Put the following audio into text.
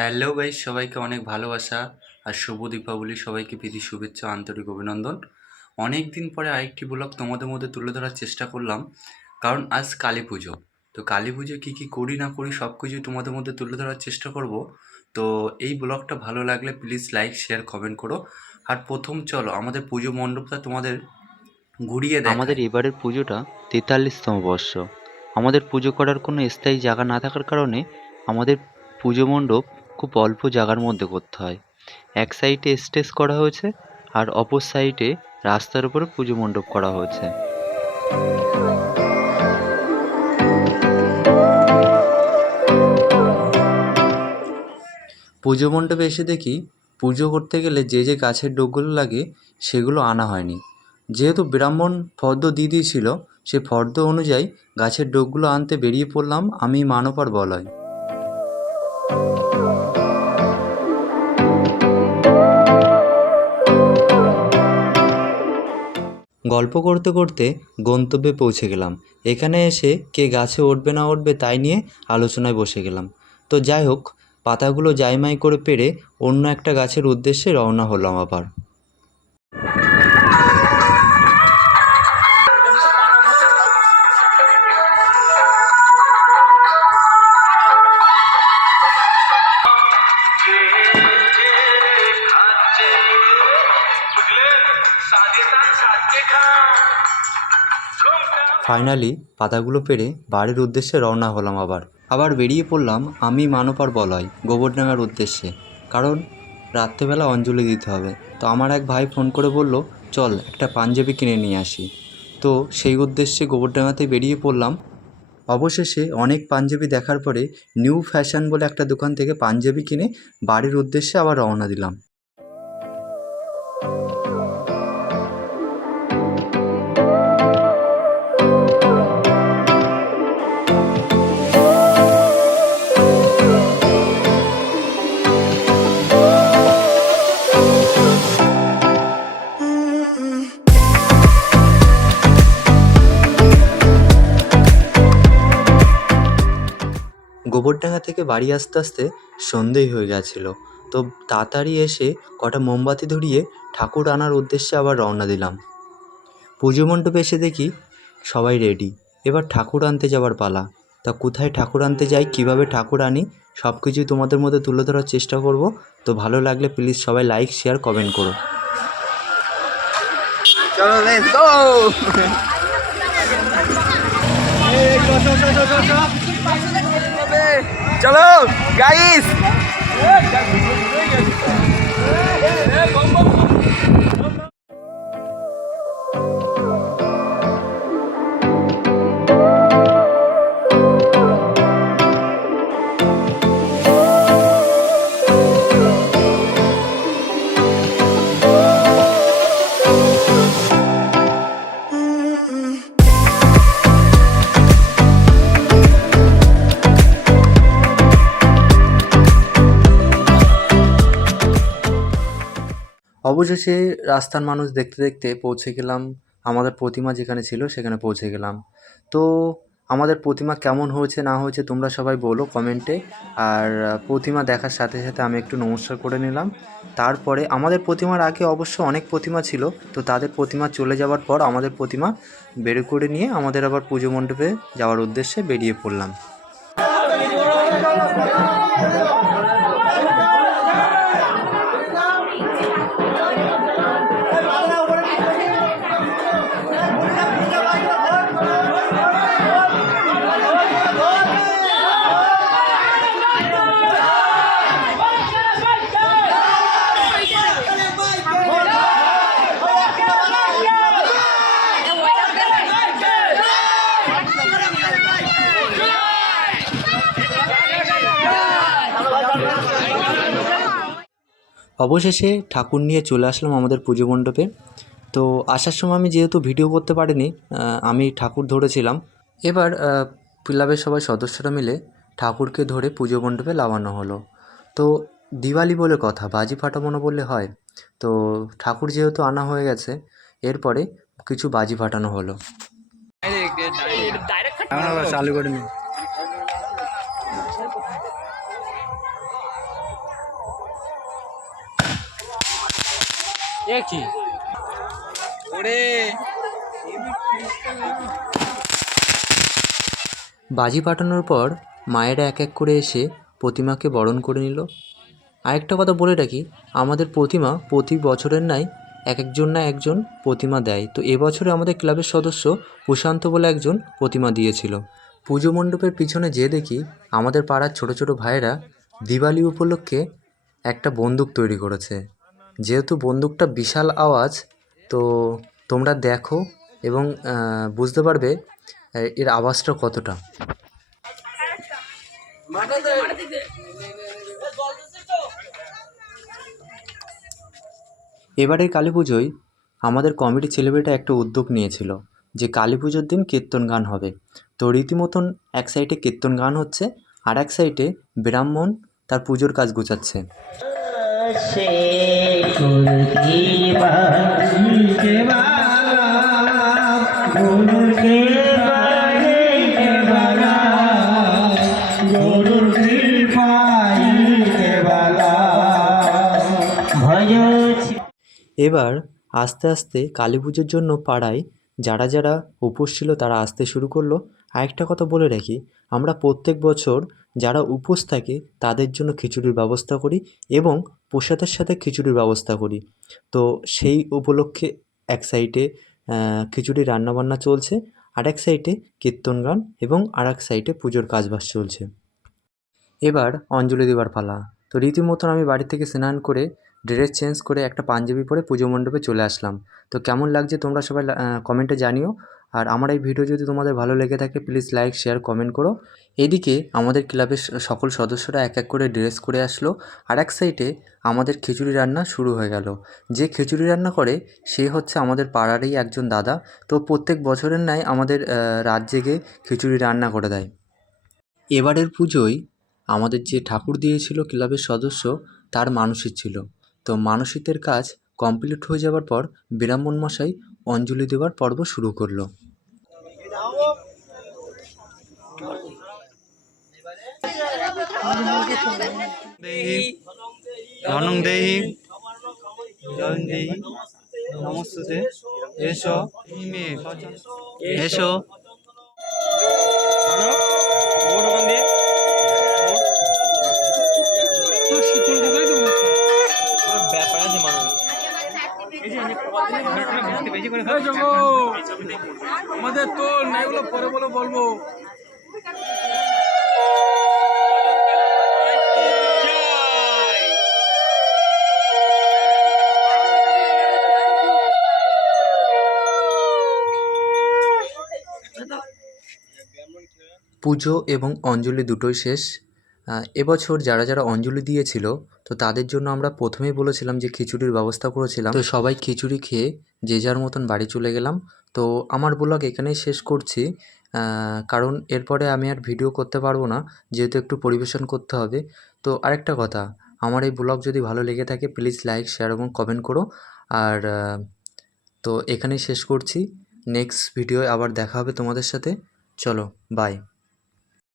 Hello guys, সবাইকে অনেক ভালোবাসা আর শুভ দীপাবলি। সবাইকে প্রীতি শুভেচ্ছা, আন্তরিক অভিনন্দন। অনেক দিন পরে আরেকটি ব্লগ তোমাদের মধ্যে তুলে ধরার চেষ্টা করলাম, কারণ আজ কালী পুজো। তো কালী পুজো কী কী করি না করি সব কিছুই তোমাদের মধ্যে তুলে ধরার চেষ্টা করব। তো এই ব্লগটা ভালো লাগলে প্লিজ লাইক, শেয়ার, কমেন্ট করো। আর প্রথম চলো আমাদের পুজো মণ্ডপটা তোমাদের ঘুরিয়ে আমাদের দেখাই। এবারের পুজোটা ৪৩তম বর্ষ। আমাদের পুজো করার কোনো স্থায়ী জায়গা না থাকার কারণে আমাদের পুজো মণ্ডপ খুব অল্প জায়গার মধ্যে করতে হয়। এক সাইডে স্টেজ করা হয়েছে আর অপর সাইডে রাস্তার উপরে পুজো মণ্ডপ করা হয়েছে। পুজো মণ্ডপে এসে দেখি পুজো করতে গেলে যে যে গাছের ডোকগুলো লাগে সেগুলো আনা হয়নি। যেহেতু ব্রাহ্মণ ফর্দ দিয়ে দিয়েছিল, সেই ফর্দ অনুযায়ী গাছের ডোকগুলো আনতে বেরিয়ে পড়লাম আমি, মানব আর বলয়। গল্প করতে করতে গন্তব্যে পৌঁছে গেলাম। এখানে এসে কে গাছে উঠবে না উঠবে তাই নিয়ে আলোচনায় বসে গেলাম। তো যাই হোক, পাতাগুলো জাইমাই করে পেরে অন্য একটা গাছের উদ্দেশ্যে রওনা হলাম আবার। ফাইনালি পাতাগুলো পেরে বাড়ির উদ্দেশ্যে রওনা হলাম আবার বেরিয়ে পড়লাম আমি, মানব আর বলয় গোবরডাঙ্গার উদ্দেশ্যে। কারণ রাত্রেবেলা অঞ্জলি দিতে হবে। তো আমার এক ভাই ফোন করে বলল, চল একটা পাঞ্জাবি কিনে নিয়ে আসি। তো সেই উদ্দেশ্যে গোবরডাঙ্গাতে বেরিয়ে পড়লাম। অবশেষে অনেক পাঞ্জাবি দেখার পরে নিউ ফ্যাশন বলে একটা দোকান থেকে পাঞ্জাবি কিনে বাড়ির উদ্দেশ্যে আবার রওনা দিলাম। গোবরডাঙ্গা থেকে বাড়ি আসতে আসতে সন্ধেই হয়ে গেছিলো। তো তাড়াতাড়ি এসে কটা মোমবাতি ধরিয়ে ঠাকুর আনার উদ্দেশ্যে আবার রওনা দিলাম। পুজো মণ্ডপে এসে দেখি সবাই রেডি, এবার ঠাকুর আনতে যাওয়ার পালা। তা কোথায় ঠাকুর আনতে যাই, কিভাবে ঠাকুর আনি, সব কিছুই তোমাদের মধ্যে তুলে ধরার চেষ্টা করব। তো ভালো লাগলে প্লিজ সবাই লাইক, শেয়ার, কমেন্ট করো। চলো গাইস। অবশেষে রাস্তার মানুষ দেখতে দেখতে পৌঁছে গেলাম আমাদের প্রতিমা যেখানে ছিল সেখানে পৌঁছে গেলাম। তো আমাদের প্রতিমা কেমন হয়েছে না হয়েছে তোমরা সবাই বলো কমেন্টে। আর প্রতিমা দেখার সাথে সাথে আমি একটু নমস্কার করে নিলাম। তারপরে আমাদের প্রতিমার আগে অবশ্য অনেক প্রতিমা ছিল, তো তাদের প্রতিমা চলে যাওয়ার পর আমাদের প্রতিমা বের করে নিয়ে আমাদের আবার পুজো মণ্ডপে যাওয়ার উদ্দেশ্যে বেরিয়ে পড়লাম। অবশেষে ঠাকুর নিয়ে চলে আসলাম আমাদের পুজো মণ্ডপে। তো আসার সময় আমি যেহেতু ভিডিও করতে পারিনি, আমি ঠাকুর ধরেছিলাম। এবার ক্লাবের সবাই সদস্যরা মিলে ঠাকুরকে ধরে পুজো মণ্ডপে লাগানো হলো। তো দিওয়ালি বলে কথা, বাজি ফাটাবো না বললে হয়। তো ঠাকুর যেহেতু আনা হয়ে গেছে, এরপরে কিছু বাজি ফাটানো হলো। চালু করে নি। কি ওরে বাজি ফাটানোর পর মায়েরা এক এক করে এসে প্রতিমাকে বরণ করে নিল। আরেকটা কথা বলে রাখি, আমাদের প্রতিমা প্রতি বছরের ন্যায় এক একজন না একজন প্রতিমা দেয়। তো এবছরে আমাদের ক্লাবের সদস্য প্রশান্ত বলে একজন প্রতিমা দিয়েছিল। পুজো মণ্ডপের পিছনে যেয়ে দেখি আমাদের পাড়ার ছোট ছোট ভাইয়েরা দিওয়ালি উপলক্ষে একটা বন্দুক তৈরি করেছে। যেহেতু বন্দুকটা বিশাল আওয়াজ, তো তোমরা দেখো এবং বুঝতে পারবে এর আওয়াজটা কতটা। এবারের কালী পুজোয় আমাদের কমিটি ছেলেমেয়েটা একটা উদ্যোগ নিয়েছিল যে কালী পুজোর দিন কীর্তন গান হবে। তো রীতিমতন এক সাইডে কীর্তন গান হচ্ছে, আর এক সাইডে ব্রাহ্মণ তার পুজোর কাজ গোছাচ্ছে। এবার আস্তে আস্তে কালী পুজোর জন্য পাড়ায় যারা যারা উপোস ছিল তারা আসতে শুরু করলো। আরেকটা কথা বলে রাখি, আমরা প্রত্যেক বছর যারা উপোস থাকে তাদের জন্য খিচুড়ির ব্যবস্থা করি এবং প্রসাদের সাথে খিচুড়ির ব্যবস্থা করি। তো সেই উপলক্ষে এক সাইডে খিচুড়ি রান্নাবান্না চলছে, আর এক সাইডে কীর্তন গান এবং আর এক সাইডে পুজোর কাজবাজ চলছে। এবার অঞ্জলি দেওয়ার পালা। তো রীতিমতন আমি বাড়ি থেকে স্নান করে ড্রেস চেঞ্জ করে একটা পাঞ্জাবি পরে পুজো মণ্ডপে চলে আসলাম। তো কেমন লাগছে তোমরা সবাই কমেন্টে জানিও। আর আমার এই ভিডিও যদি তোমাদের ভালো লেগে থাকে প্লিজ লাইক শেয়ার কমেন্ট করো। এদিকে আমাদের ক্লাবের সকল সদস্যরা এক এক করে ড্রেস করে আসলো, আর এক সাইডে আমাদের খিচুড়ি রান্না শুরু হয়ে গেল। যে খিচুড়ি রান্না করে সে হচ্ছে আমাদের পাড়ারই একজন দাদা। তো প্রত্যেক বছরের ন্যায় আমাদের রাত জেগে খিচুড়ি রান্না করে দেয়। এবারের পুজোয় আমাদের যে ঠাকুর দিয়েছিল ক্লাবের সদস্য তার মানসিক ছিল। তো মানসিকের কাজ কমপ্লিট হয়ে যাওয়ার পর ব্রাহ্মণ মশাই অঞ্জলি দেওয়ার পর্ব শুরু করলো। ধনং দেহি জলং দেহি নমস্তুতে এসো এসো ব্যাপার আছে মানুষ আমাদের তো না এগুলো পরে বলবো। পুজো এবং অঞ্জলি দুটোই শেষ। এবছর যারা যারা অঞ্জলি দিয়েছিল তো তাদের জন্য আমরা প্রথমেই বলেছিলাম যে খিচুড়ির ব্যবস্থা করেছিলাম। তো সবাই খিচুড়ি খেয়ে যে যার মতন বাড়ি চলে গেলাম। তো আমার ব্লগ এখানেই শেষ করছি, কারণ এরপরে আমি আর ভিডিও করতে পারবো না, যেহেতু একটু পরিবেশন করতে হবে। তো আরেকটা কথা, আমার এই ব্লগ যদি ভালো লেগে থাকে প্লিজ লাইক শেয়ার এবং কমেন্ট করো। আর তো এখানেই শেষ করছি, নেক্সট ভিডিও আবার দেখা হবে তোমাদের সাথে। চলো বাই।